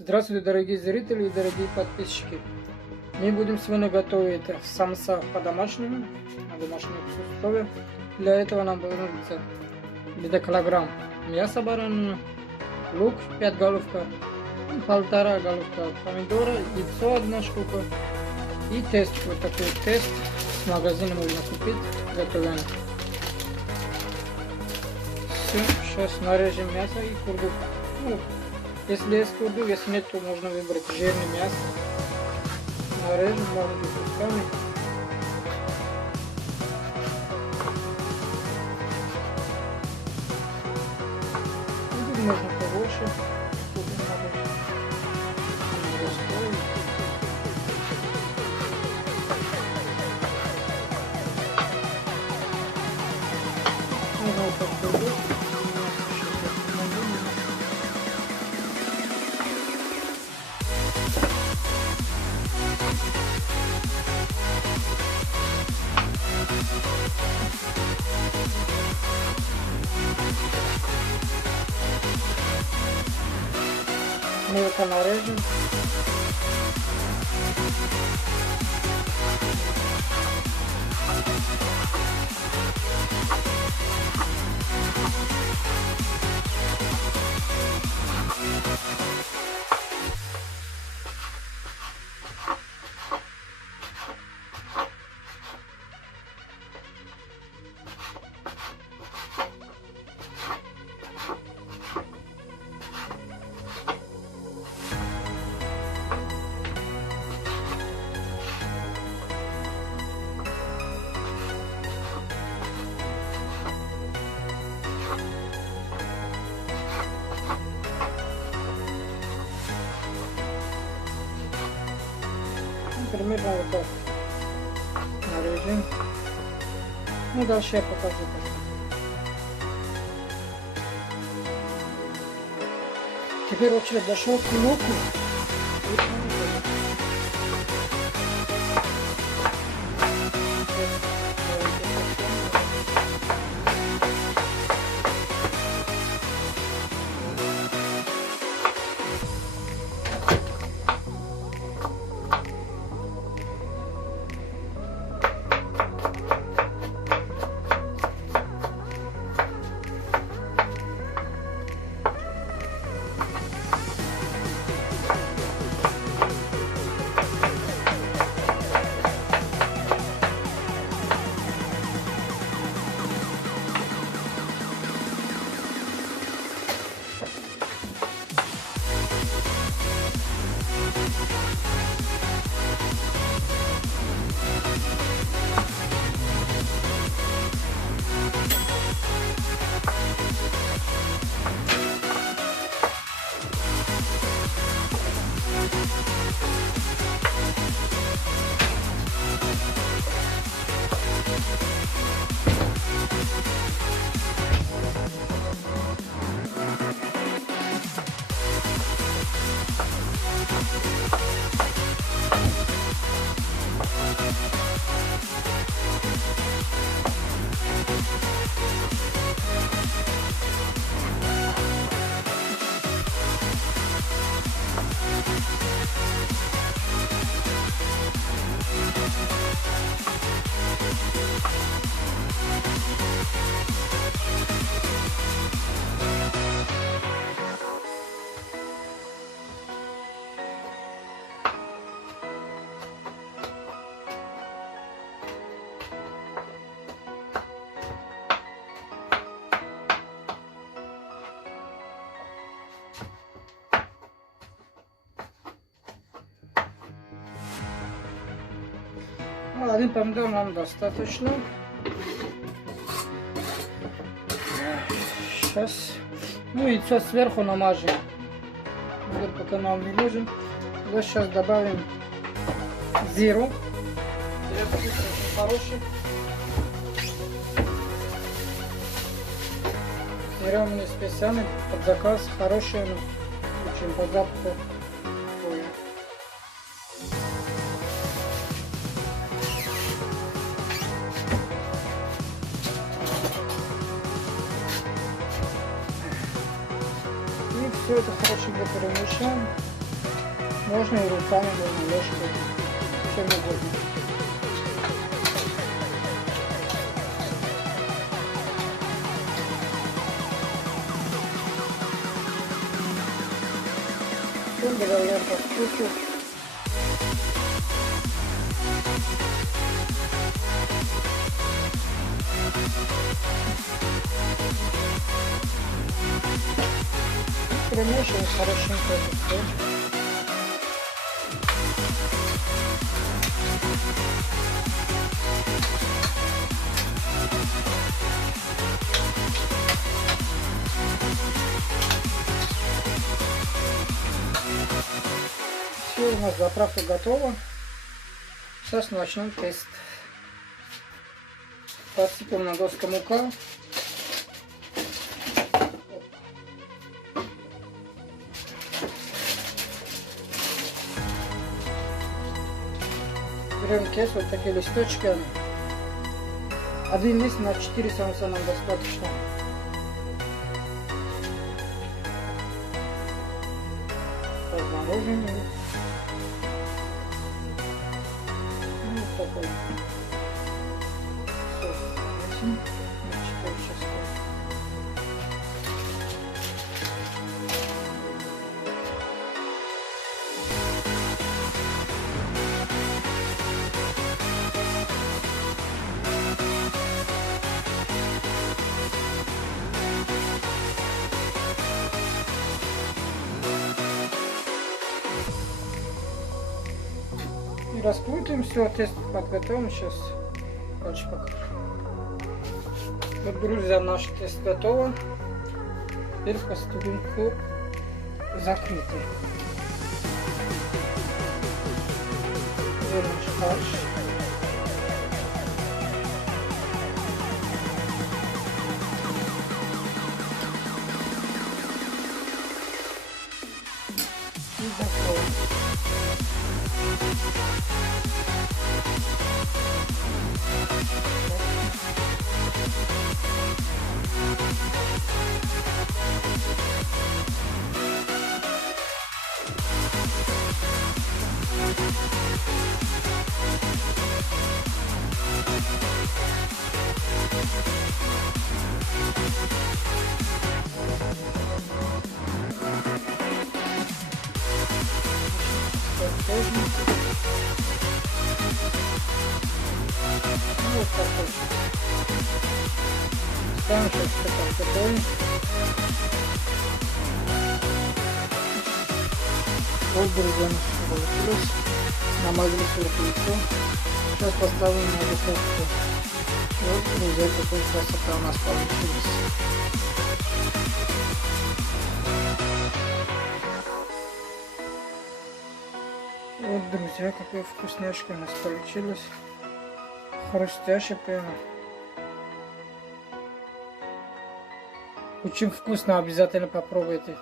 Здравствуйте, дорогие зрители и дорогие подписчики. Мы будем сегодня готовить самса по-домашнему, на домашних условиях. Для этого нам понадобится где-то килограмм мяса баранины, лук 5 головка, 1,5 головка помидора, яйцо 1 штука и тест. Вот такой тест с магазина можно купить, готовим. Все, сейчас нарежем мясо и курдук. Если есть курдук, если нет, то можно выбрать жирное мясо. Нарежем маленькими кусками. Можно побольше. Можно вот так курдук. Мелко нарежем. Примерно вот так нарежем. Ну, дальше я покажу. Теперь очередь дошел к луку. Один помидор нам достаточно. Сейчас. Ну, яйцо сверху намажем. Вот пока нам не нужен. Вот сейчас добавим зиру. Хороший. Зира у меня специально под заказ. Хороший, но очень по запаху. Все это хорошенько перемешаем. Можно и руками, можно ложкой, чем угодно. Все добавляем по вкусу. Промешиваем хорошенько это все. Все, у нас заправка готова. Сейчас начнем тест. Подсыпем на доску мука. Берем кес, вот такие листочки. Один лист на 4 самца нам достаточно. Размороженный. Вот такой. Сос. На 4 часа. И распутаем все, тест подготовим сейчас. Короче, покажу. Вот, друзья, наш тест готово. Теперь поступим к закрытию. Вот наш фарш. И закроем. Вот такой. Ставим сейчас стакан такой. Вот, друзья, получилось. Намазали сверху. Сейчас поставим на духовку. Вот, друзья, какой красота у нас получилась. Вот, друзья, какая вкусняшка у нас получилась. Хрустящая прямо. Очень вкусно, обязательно попробуйте.